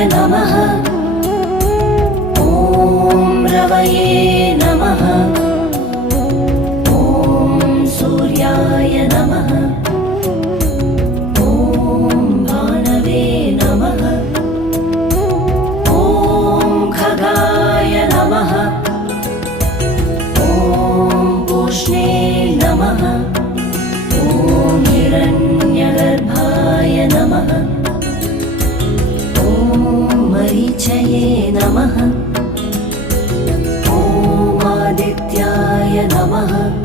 नमः। ॐ रवये नमः। ॐ सूर्याय नमः। ॐ भानवे नमः। ॐ खगाय नमः। ॐ पूष्णे नमः। ॐ हिरण्यगर्भाय नमः। ॐ मरीचये नमः। ॐ आदित्याय नमः।